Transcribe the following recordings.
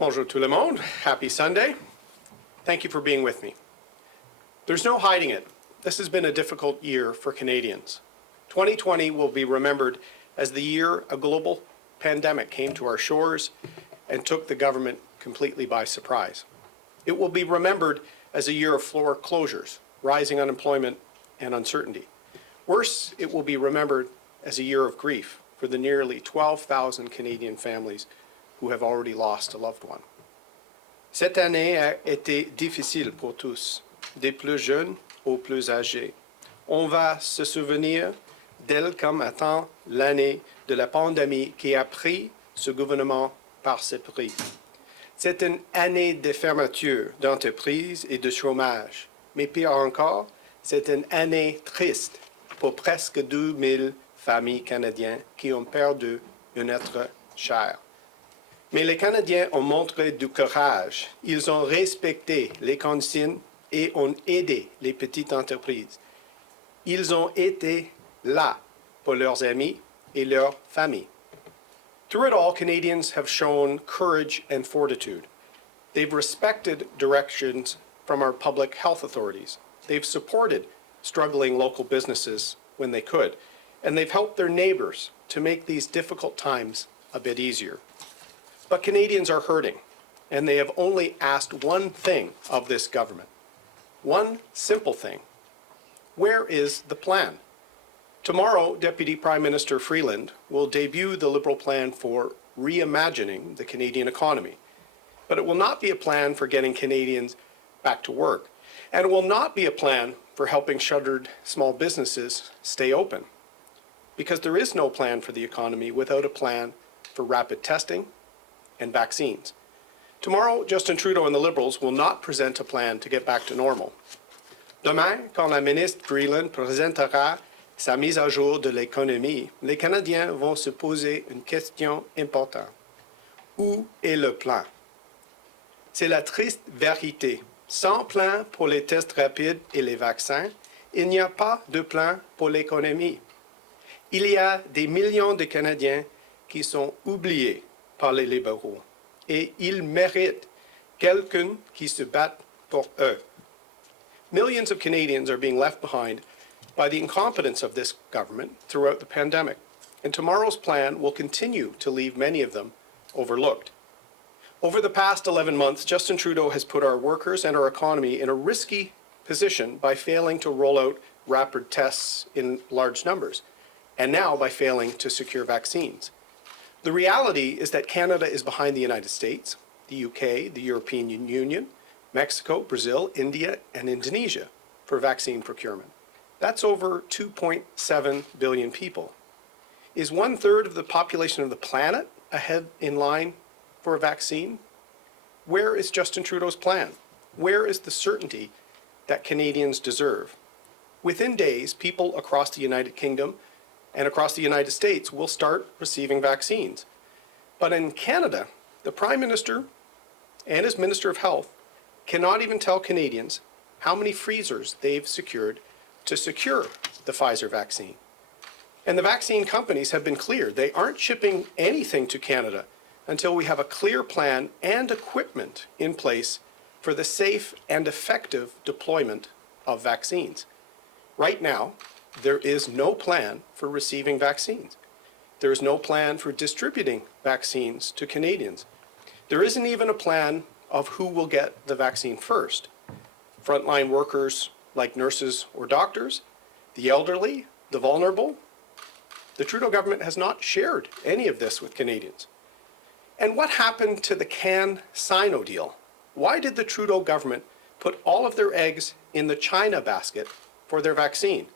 Bonjour tout le monde. Happy Sunday. Thank you for being with me. There's no hiding it. This has been a difficult year for Canadians. 2020 will be remembered as the year a global pandemic came to our shores and took the government completely by surprise. It will be remembered as a year of floor closures, rising unemployment, and uncertainty. Worse, it will be remembered as a year of grief for the nearly 12,000 Canadian families who have already lost a loved one. Cette année a été difficile pour tous, des plus jeunes aux plus âgés. On va se souvenir d'elle comme étant l'année de la pandémie qui a pris ce gouvernement par surprise. C'est une année de fermeture d'entreprises et de chômage. Mais pire encore, c'est une année triste pour presque 2000 familles canadiennes qui ont perdu un être cher. Mais les Canadiens ont montré du courage. Ils ont respecté les consignes et ont aidé les petites entreprises. Ils ont été là pour leurs amis et leurs familles. Through it all, Canadians have shown courage and fortitude. They've respected directions from our public health authorities. They've supported struggling local businesses when they could, and they've helped their neighbors to make these difficult times a bit easier. But Canadians are hurting, and they have only asked one thing of this government. One simple thing. Where is the plan? Tomorrow, Deputy Prime Minister Freeland will debut the Liberal plan for reimagining the Canadian economy. But it will not be a plan for getting Canadians back to work. And it will not be a plan for helping shuttered small businesses stay open. Because there is no plan for the economy without a plan for rapid testing and vaccines. Tomorrow, Justin Trudeau and the Liberals will not present a plan to get back to normal. Demain, quand la ministre Freeland présentera sa mise à jour de l'économie, les Canadiens vont se poser une question importante. Où est le plan? C'est la triste vérité. Sans plan pour les tests rapides et les vaccins, il n'y a pas de plan pour l'économie. Il y a des millions de Canadiens qui sont oubliés par les libéraux et ils méritent quelqu'un qui se batte pour eux. Millions of Canadians are being left behind by the incompetence of this government throughout the pandemic, and tomorrow's plan will continue to leave many of them overlooked. Over the past 11 months, Justin Trudeau has put our workers and our economy in a risky position by failing to roll out rapid tests in large numbers, and now by failing to secure vaccines. The reality is that Canada is behind the United States, the UK, the European Union, Mexico, Brazil, India, and Indonesia for vaccine procurement. That's over 2.7 billion people. Is 1/3 of the population of the planet ahead in line for a vaccine? Where is Justin Trudeau's plan? Where is the certainty that Canadians deserve? Within days, people across the United Kingdom and across the United States will start receiving vaccines. But in Canada, the Prime Minister and his Minister of Health cannot even tell Canadians how many freezers they've secured to secure the Pfizer vaccine. And the vaccine companies have been clear. They aren't shipping anything to Canada until we have a clear plan and equipment in place for the safe and effective deployment of vaccines. Right now, there is no plan for receiving vaccines. There is no plan for distributing vaccines to Canadians. There isn't even a plan of who will get the vaccine first. Frontline workers like nurses or doctors, the elderly, the vulnerable. The Trudeau government has not shared any of this with Canadians. And what happened to the CanSino deal? Why did the Trudeau government put all of their eggs in the China basket for their vaccine?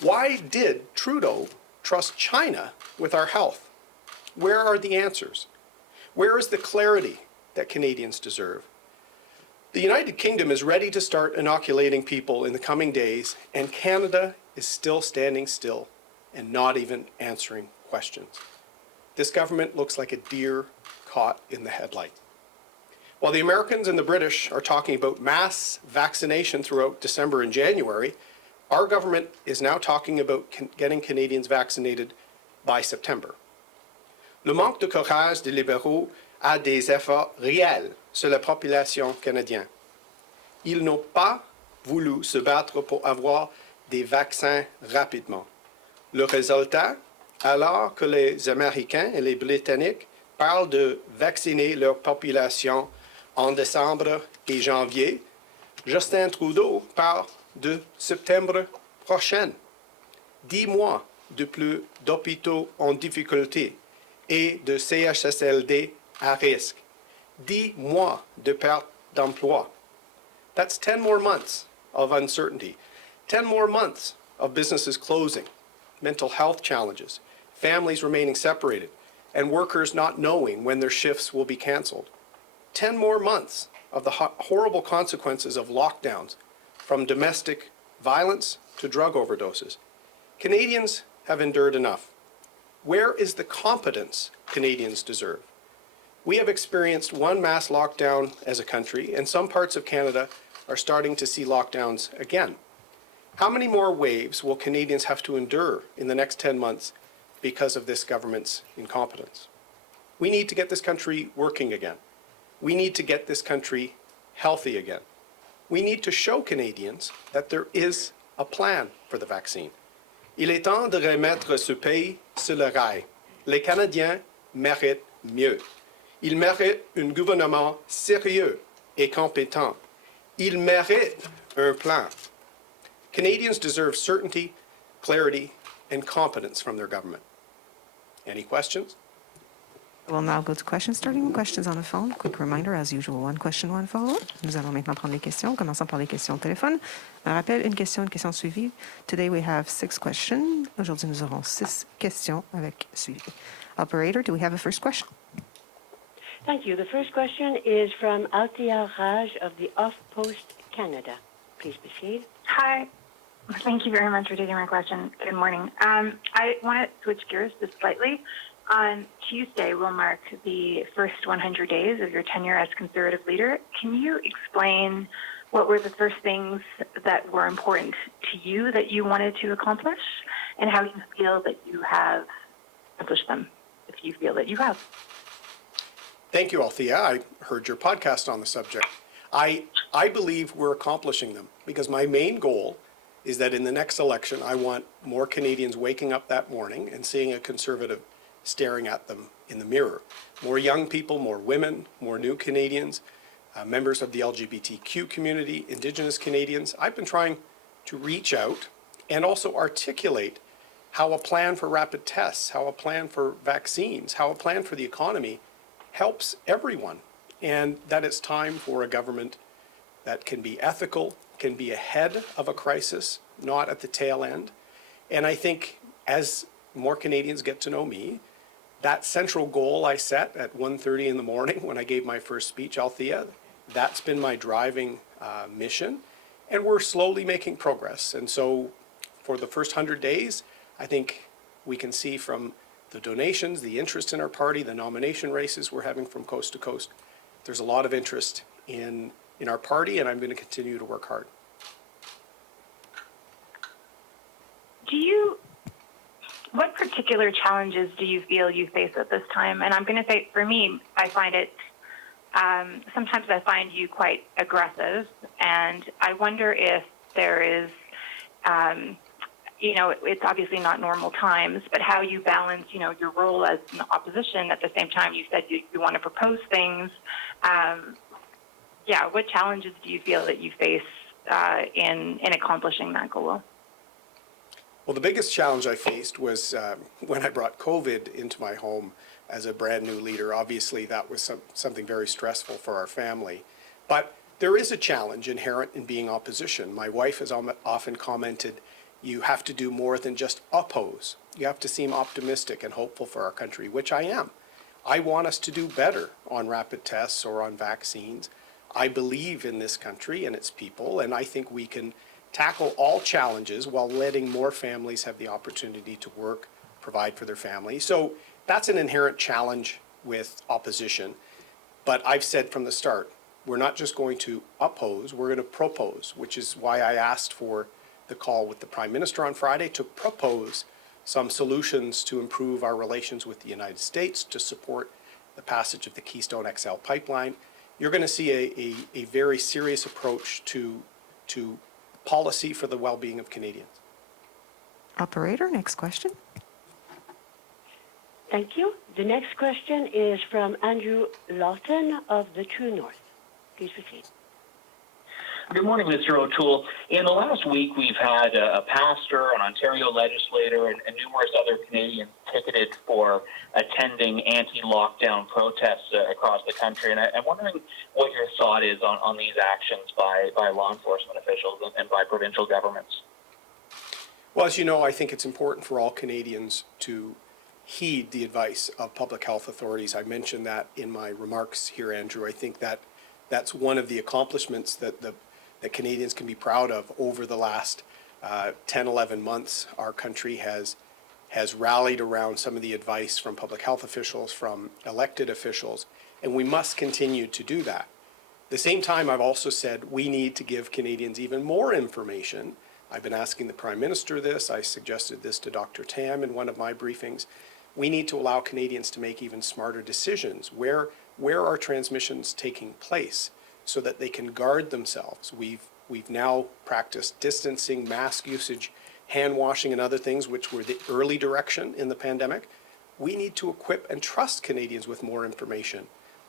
Why did Trudeau trust China with our health? Where are the answers? Where is the clarity that Canadians deserve? The United Kingdom is ready to start inoculating people in the coming days, and Canada is still standing still and not even answering questions. This government looks like a deer caught in the headlights. While the Americans and the British are talking about mass vaccination throughout December and January, our government is now talking about getting Canadians vaccinated by September. Le manque de courage des libéraux à des efforts réels sur la population canadienne. Ils n'ont pas voulu se battre pour avoir des vaccins rapidement. Le résultat, alors que les Américains et les Britanniques parlent de vacciner leur population en décembre et janvier, Justin Trudeau parle de septembre prochain. 10 mois de plus d'hôpitaux en difficulté et de CHSLD à risque. 10 mois de perte d'emploi. That's 10 more months of uncertainty. 10 more months of businesses closing, mental health challenges, families remaining separated, and workers not knowing when their shifts will be canceled. 10 more months of the horrible consequences of lockdowns, from domestic violence to drug overdoses. Canadians have endured enough. Where is the competence Canadians deserve? We have experienced one mass lockdown as a country, and some parts of Canada are starting to see lockdowns again. How many more waves will Canadians have to endure in the next 10 months because of this government's incompetence? We need to get this country working again. We need to get this country healthy again. We need to show Canadians that there is a plan for the vaccine. Il est temps de remettre ce pays sur le rail. Les Canadiens méritent mieux. Ils méritent un gouvernement sérieux et compétent. Ils méritent un plan. Canadians deserve certainty, clarity, and competence from their government. Any questions? We'll now go to questions, starting with questions on the phone. Quick reminder, as usual, one question, one follow-up. Nous allons maintenant prendre les questions, commençons par les questions au téléphone. Un rappel, une question suivie. Today we have 6 questions. Aujourd'hui, nous aurons 6 questions avec suivi. Operator, do we have a first question? Thank you. The first question is from Althea Raj of the Off-Post Canada. Please proceed. Hi. Thank you very much for taking my question. Good morning. I want to switch gears just slightly. On Tuesday will mark the first 100 days of your tenure as Conservative leader. Can you explain what were the first things that were important to you that you wanted to accomplish, and how you feel that you have accomplished them, if you feel that you have? Thank you, Althea. I heard your podcast on the subject. I believe we're accomplishing them because my main goal is that in the next election, I want more Canadians waking up that morning and seeing a Conservative staring at them in the mirror. More young people, more women, more new Canadians, members of the LGBTQ community, Indigenous Canadians. I've been trying to reach out and also articulate how a plan for rapid tests, how a plan for vaccines, how a plan for the economy helps everyone, and that it's time for a government that can be ethical, can be ahead of a crisis, not at the tail end. And I think as more Canadians get to know me, that central goal I set at 1:30 in the morning when I gave my first speech, Althea, that's been my driving mission, and we're slowly making progress. And so for the first 100 days, I think we can see from the donations, the interest in our party, the nomination races we're having from coast to coast, there's a lot of interest in our party, and I'm going to continue to work hard. What particular challenges do you feel you face at this time? And I'm going to say, for me, I find it, sometimes I find you quite aggressive, and I wonder if there is, it's obviously not normal times, but how you balance, your role as an opposition. At the same time, you said you want to propose things. What challenges do you feel that you face in accomplishing that goal? Well, the biggest challenge I faced was when I brought COVID into my home as a brand new leader. Obviously, that was something very stressful for our family. But there is a challenge inherent in being opposition. My wife has often commented, you have to do more than just oppose. You have to seem optimistic and hopeful for our country, which I am. I want us to do better on rapid tests or on vaccines. I believe in this country and its people, and I think we can tackle all challenges while letting more families have the opportunity to work, provide for their families. So that's an inherent challenge with opposition. But I've said from the start, we're not just going to oppose, we're going to propose, which is why I asked for the call with the Prime Minister on Friday to propose some solutions to improve our relations with the United States, to support the passage of the Keystone XL pipeline. You're going to see a very serious approach to policy for the well-being of Canadians. Operator, next question. Thank you. The next question is from Andrew Lawton of the True North. Please proceed. Good morning, Mr. O'Toole. In the last week, we've had a pastor, an Ontario legislator, and numerous other Canadians ticketed for attending anti-lockdown protests across the country. And I'm wondering what your thought is on these actions by law enforcement officials and by provincial governments. Well, as you know, I think it's important for all Canadians to heed the advice of public health authorities. I mentioned that in my remarks here, Andrew. I think that that's one of the accomplishments that Canadians can be proud of over the last 10, 11 months. Our country has rallied around some of the advice from public health officials, from elected officials, and we must continue to do that. At the same time, I've also said we need to give Canadians even more information. I've been asking the Prime Minister this. I suggested this to Dr. Tam in one of my briefings. We need to allow Canadians to make even smarter decisions. Where are transmissions taking place, so that they can guard themselves? We've now practiced distancing, mask usage, hand washing, and other things, which were the early direction in the pandemic. We need to equip and trust Canadians with more information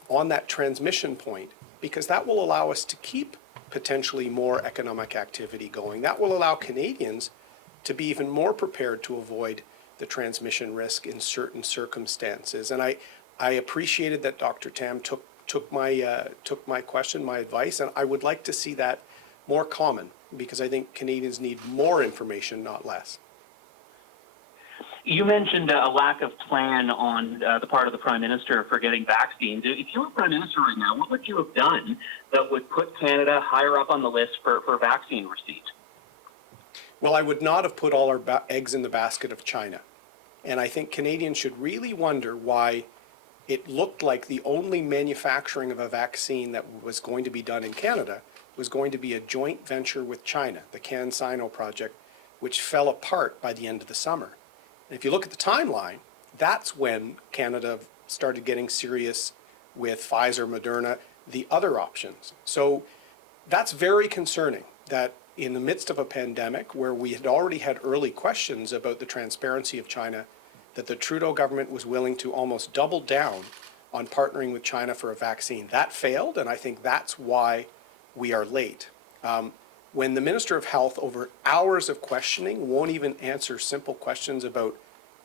on that transmission point, because that will allow us to keep potentially more economic activity going. That will allow Canadians to be even more prepared to avoid the transmission risk in certain circumstances. And I appreciated that Dr. Tam took my question, my advice, and I would like to see that more common, because I think Canadians need more information, not less. You mentioned a lack of plan on the part of the Prime Minister for getting vaccines. If you were Prime Minister right now, what would you have done that would put Canada higher up on the list for vaccine receipt? Well, I would not have put all our eggs in the basket of China. And I think Canadians should really wonder why it looked like the only manufacturing of a vaccine that was going to be done in Canada was going to be a joint venture with China, the CanSino project, which fell apart by the end of the summer. And if you look at the timeline, that's when Canada started getting serious with Pfizer, Moderna, the other options. So that's very concerning, that in the midst of a pandemic where we had already had early questions about the transparency of China, that the Trudeau government was willing to almost double down on partnering with China for a vaccine. That failed, and I think that's why we are late. When the Minister of Health, over hours of questioning, won't even answer simple questions about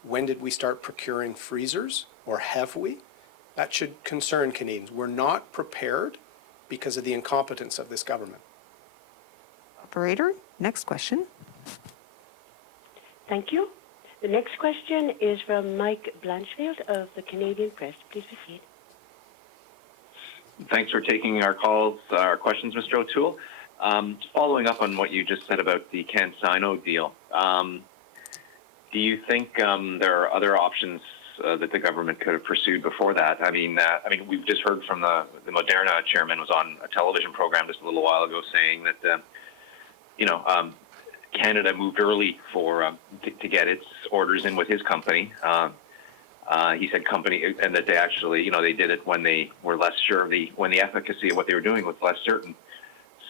when did we start procuring freezers, or have we, that should concern Canadians. We're not prepared because of the incompetence of this government. Operator, next question. Thank you. The next question is from Mike Blanchfield of the Canadian Press. Please proceed. Thanks for taking our calls, our questions, Mr. O'Toole. Following up on what you just said about the CanSino deal, do you think there are other options that the government could have pursued before that? I mean, we've just heard from the Moderna chairman was on a television program just a little while ago saying that, Canada moved early to get its orders in with his company. He said company, and that they actually, they did it when they were less sure when the efficacy of what they were doing was less certain.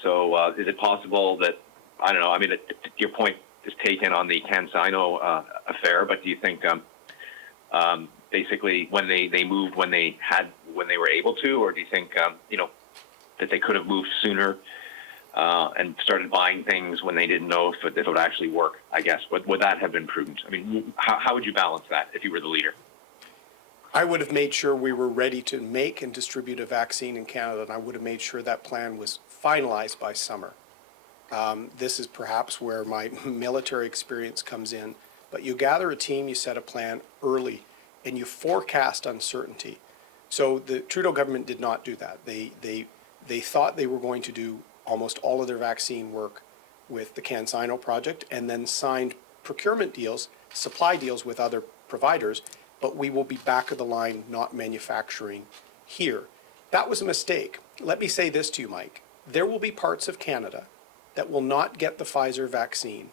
So is it possible that, I don't know, your point is taken on the CanSino affair, but do you think basically when they moved when they were able to, or do you think that they could have moved sooner and started buying things when they didn't know if it would actually work? I guess would that have been prudent? I mean, how would you balance that if you were the leader? I would have made sure we were ready to make and distribute a vaccine in Canada, and I would have made sure that plan was finalized by summer. This is perhaps where my military experience comes in, but you gather a team, you set a plan early, and you forecast uncertainty. So the Trudeau government did not do that. They thought they were going to do almost all of their vaccine work with the CanSino project, and then signed procurement deals, supply deals with other providers, but we will be back of the line not manufacturing here. That was a mistake. Let me say this to you, Mike. There will be parts of Canada that will not get the Pfizer vaccine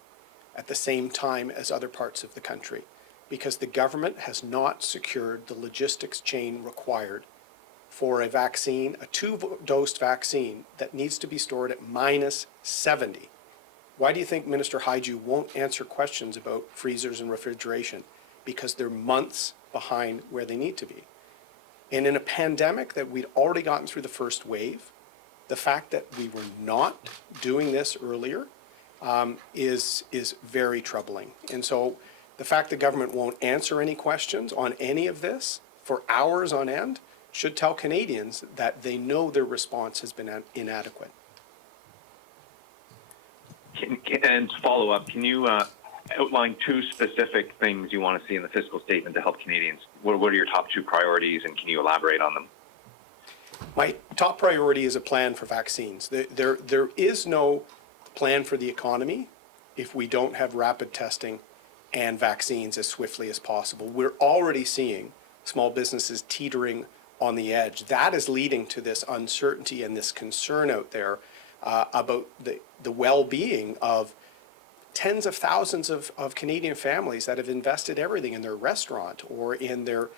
at the same time as other parts of the country, because the government has not secured the logistics chain required for a vaccine, a two-dose vaccine that needs to be stored at minus 70. Why do you think Minister Haiju won't answer questions about freezers and refrigeration? Because they're months behind where they need to be. And in a pandemic that we'd already gotten through the first wave, the fact that we were not doing this earlier is very troubling. And so the fact the government won't answer any questions on any of this for hours on end should tell Canadians that they know their response has been inadequate. And follow up, can you outline two specific things you want to see in the fiscal statement to help Canadians? What are your top two priorities, and can you elaborate on them? My top priority is a plan for vaccines. There is no plan for the economy if we don't have rapid testing and vaccines as swiftly as possible. We're already seeing small businesses teetering on the edge. That is leading to this uncertainty and this concern out there about the well-being of tens of thousands of Canadian families that have invested everything in their restaurant or in their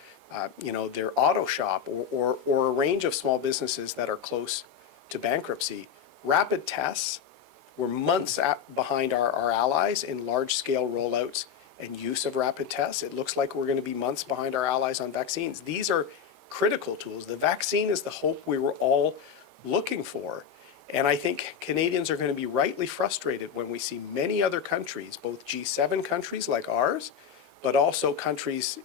their auto shop or a range of small businesses that are close to bankruptcy. Rapid tests, we're months behind our allies in large-scale rollouts and use of rapid tests. It looks like we're going to be months behind our allies on vaccines. These are critical tools. The vaccine is the hope we were all looking for. And I think Canadians are going to be rightly frustrated when we see many other countries, both G7 countries like ours, but also countries,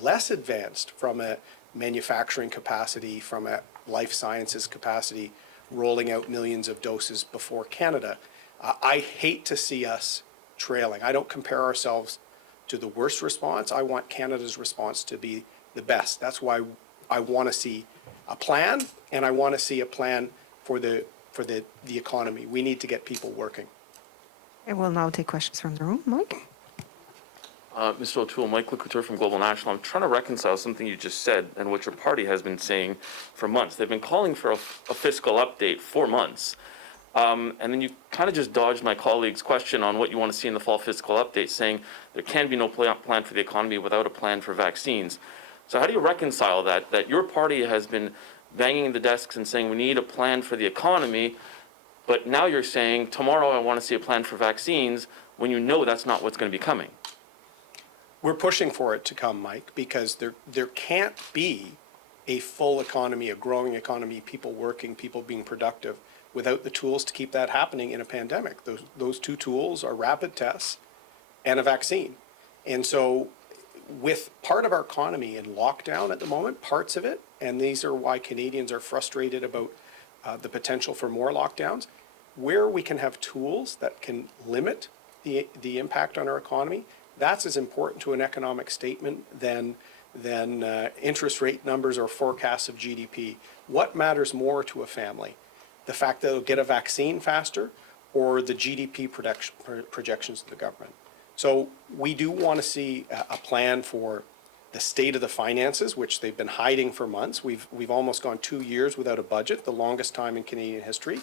less advanced from a manufacturing capacity, from a life sciences capacity, rolling out millions of doses before Canada. I hate to see us trailing. I don't compare ourselves to the worst response. I want Canada's response to be the best. That's why I want to see a plan, and I want to see a plan for the economy. We need to get people working. And we'll now take questions from the room. Mike? Mr. O'Toole, Mike LeCouture from Global National. I'm trying to reconcile something you just said and what your party has been saying for months. They've been calling for a fiscal update for months. And then you kind of just dodged my colleague's question on what you want to see in the fall fiscal update, saying there can be no plan for the economy without a plan for vaccines. So how do you reconcile that your party has been banging the desks and saying we need a plan for the economy, but now you're saying tomorrow I want to see a plan for vaccines when you know that's not what's going to be coming? We're pushing for it to come, Mike, because there can't be a full economy, a growing economy, people working, people being productive, without the tools to keep that happening in a pandemic. Those two tools are rapid tests and a vaccine. And so with part of our economy in lockdown at the moment, parts of it, and these are why Canadians are frustrated about the potential for more lockdowns, where we can have tools that can limit the impact on our economy, that's as important to an economic statement than interest rate numbers or forecasts of GDP. What matters more to a family? The fact that they'll get a vaccine faster or the GDP projections of the government? So we do want to see a plan for the state of the finances, which they've been hiding for months. We've almost gone 2 years without a budget, the longest time in Canadian history.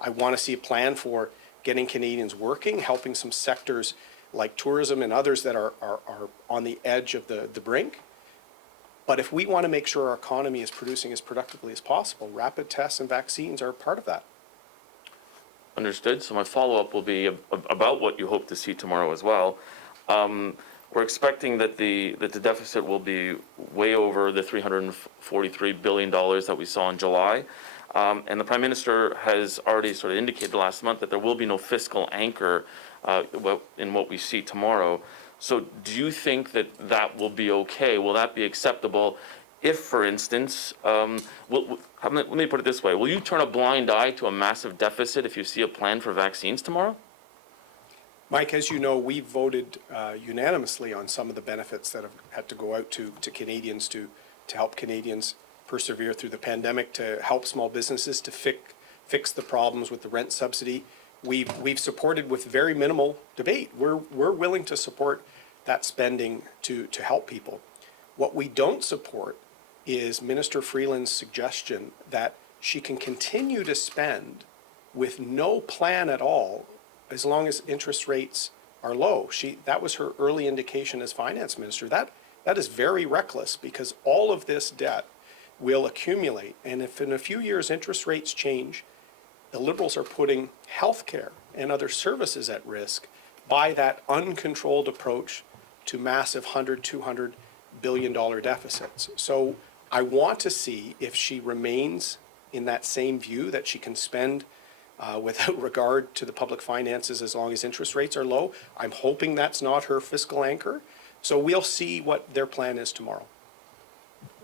I want to see a plan for getting Canadians working, helping some sectors like tourism and others that are on the edge of the brink. But if we want to make sure our economy is producing as productively as possible, rapid tests and vaccines are part of that. Understood. So my follow-up will be about what you hope to see tomorrow as well. We're expecting that the deficit will be way over the $343 billion that we saw in July. And the Prime Minister has already sort of indicated last month that there will be no fiscal anchor in what we see tomorrow. So do you think that will be okay? Will that be acceptable if, for instance, let me put it this way, will you turn a blind eye to a massive deficit if you see a plan for vaccines tomorrow? Mike, as you know, we voted unanimously on some of the benefits that have had to go out to Canadians to help Canadians persevere through the pandemic, to help small businesses to fix the problems with the rent subsidy. We've supported with very minimal debate. We're willing to support that spending to help people. What we don't support is Minister Freeland's suggestion that she can continue to spend with no plan at all as long as interest rates are low. That was her early indication as finance minister. That is very reckless, because all of this debt will accumulate. And if in a few years interest rates change, the Liberals are putting healthcare and other services at risk by that uncontrolled approach to massive $100, $200 billion deficits. So I want to see if she remains in that same view that she can spend without regard to the public finances as long as interest rates are low. I'm hoping that's not her fiscal anchor. So we'll see what their plan is tomorrow.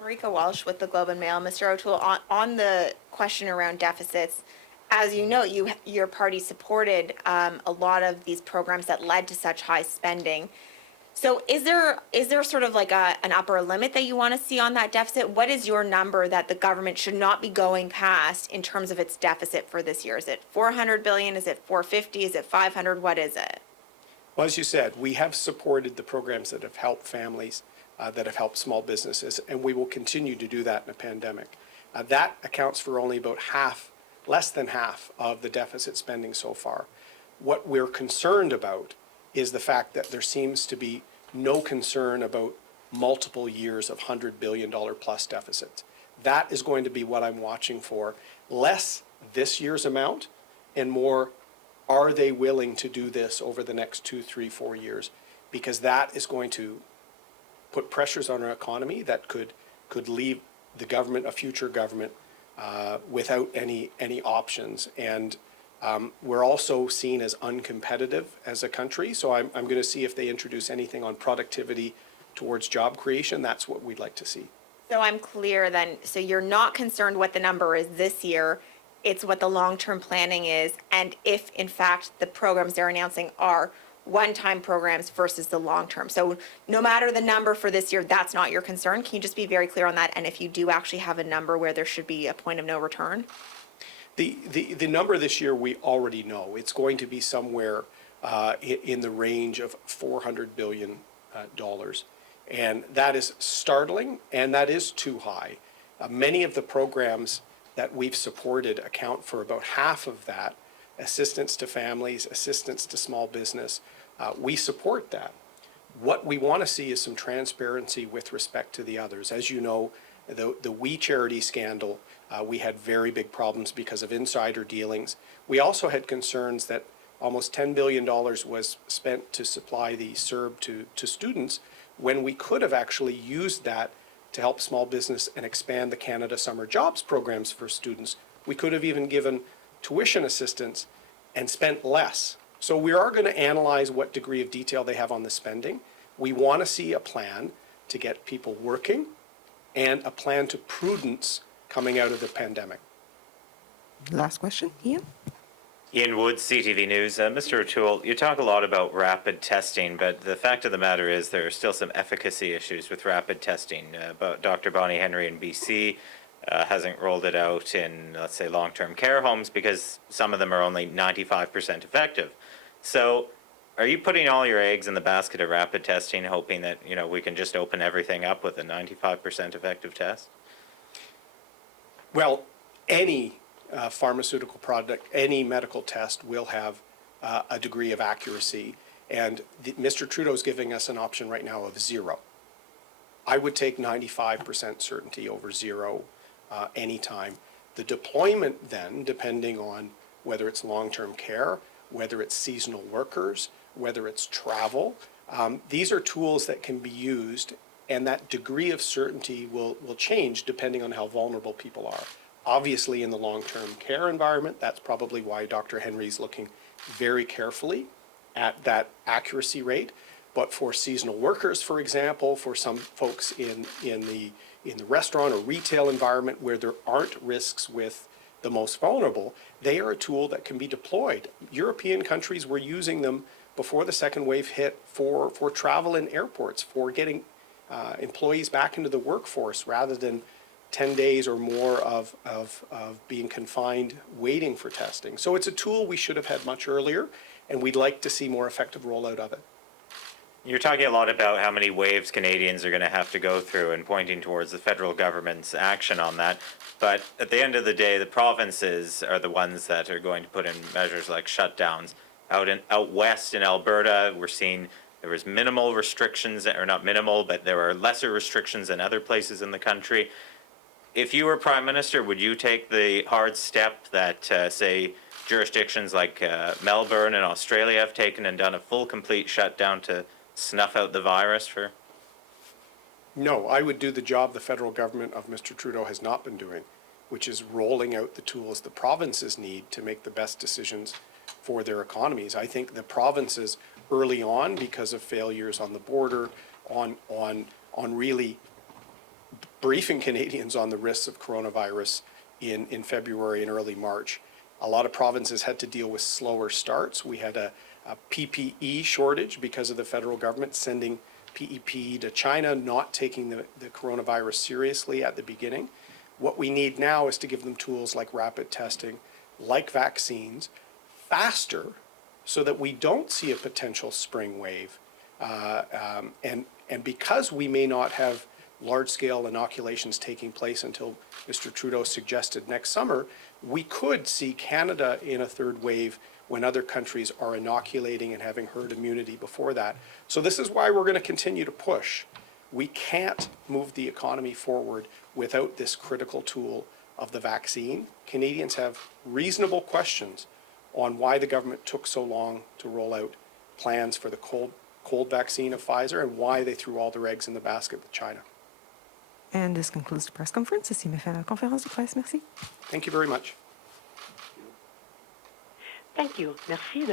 Marika Walsh with the Globe and Mail. Mr. O'Toole, on the question around deficits, as you know, your party supported a lot of these programs that led to such high spending. So is there sort of like an upper limit that you want to see on that deficit? What is your number that the government should not be going past in terms of its deficit for this year? Is it 400 billion? Is it 450? Is it 500? What is it? Well, as you said, we have supported the programs that have helped families, that have helped small businesses, and we will continue to do that in a pandemic. That accounts for only about less than half of the deficit spending so far. What we're concerned about is the fact that there seems to be no concern about multiple years of $100 billion plus deficits. That is going to be what I'm watching for. Less this year's amount and more, are they willing to do this over the next 2, 3, 4 years? Because that is going to put pressures on our economy that could leave the government, a future government, without any options. And we're also seen as uncompetitive as a country. So I'm going to see if they introduce anything on productivity towards job creation. That's what we'd like to see. So I'm clear then, so you're not concerned what the number is this year, it's what the long-term planning is, and if in fact the programs they're announcing are one-time programs versus the long-term. So no matter the number for this year, that's not your concern. Can you just be very clear on that? And if you do actually have a number where there should be a point of no return? The number this year we already know. It's going to be somewhere in the range of $400 billion. And that is startling, and that is too high. Many of the programs that we've supported account for about half of that. Assistance to families, assistance to small business. We support that. What we want to see is some transparency with respect to the others. As you know, the We Charity scandal, we had very big problems because of insider dealings. We also had concerns that almost $10 billion was spent to supply the CERB to students when we could have actually used that to help small business and expand the Canada Summer Jobs programs for students. We could have even given tuition assistance and spent less. So we are going to analyze what degree of detail they have on the spending. We want to see a plan to get people working and a plan to prudence coming out of the pandemic. Last question, Ian? Ian Woods, CTV News. Mr. O'Toole, you talk a lot about rapid testing, but the fact of the matter is there are still some efficacy issues with rapid testing. Dr. Bonnie Henry in BC hasn't rolled it out in, let's say, long-term care homes because some of them are only 95% effective. So are you putting all your eggs in the basket of rapid testing, hoping that, we can just open everything up with a 95% effective test? Well, any pharmaceutical product, any medical test will have a degree of accuracy. And Mr. Trudeau's giving us an option right now of 0. I would take 95% certainty over 0 anytime. The deployment then, depending on whether it's long-term care, whether it's seasonal workers, whether it's travel, these are tools that can be used, and that degree of certainty will change depending on how vulnerable people are. Obviously, in the long-term care environment, that's probably why Dr. Henry's looking very carefully at that accuracy rate. But for seasonal workers, for example, for some folks in the restaurant or retail environment where there aren't risks with the most vulnerable, they are a tool that can be deployed. European countries were using them before the second wave hit for travel in airports, for getting employees back into the workforce rather than 10 days or more of being confined waiting for testing. So it's a tool we should have had much earlier, and we'd like to see more effective rollout of it. You're talking a lot about how many waves Canadians are going to have to go through and pointing towards the federal government's action on that. But at the end of the day, the provinces are the ones that are going to put in measures like shutdowns. Out west in Alberta, we're seeing there was minimal restrictions, or not minimal, but there were lesser restrictions than other places in the country. if you were Prime Minister, would you take the hard step that, say, jurisdictions like Melbourne and Australia have taken and done a full, complete shutdown to snuff out the virus for? No, I would do the job the federal government of Mr. Trudeau has not been doing, which is rolling out the tools the provinces need to make the best decisions for their economies. I think the provinces early on, because of failures on the border, on really briefing Canadians on the risks of coronavirus in February and early March, a lot of provinces had to deal with slower starts. We had a PPE shortage because of the federal government sending PEP to China, not taking the coronavirus seriously at the beginning. What we need now is to give them tools like rapid testing, like vaccines, faster, so that we don't see a potential spring wave. And because we may not have large-scale inoculations taking place until Mr. Trudeau suggested next summer, we could see Canada in a third wave when other countries are inoculating and having herd immunity before that. So this is why we're going to continue to push. We can't move the economy forward without this critical tool of the vaccine. Canadians have reasonable questions on why the government took so long to roll out plans for the cold vaccine of Pfizer and why they threw all their eggs in the basket with China. And this concludes the press conference. Ceci met fin à la conférence de presse. Merci. Thank you very much. Thank you. Merci.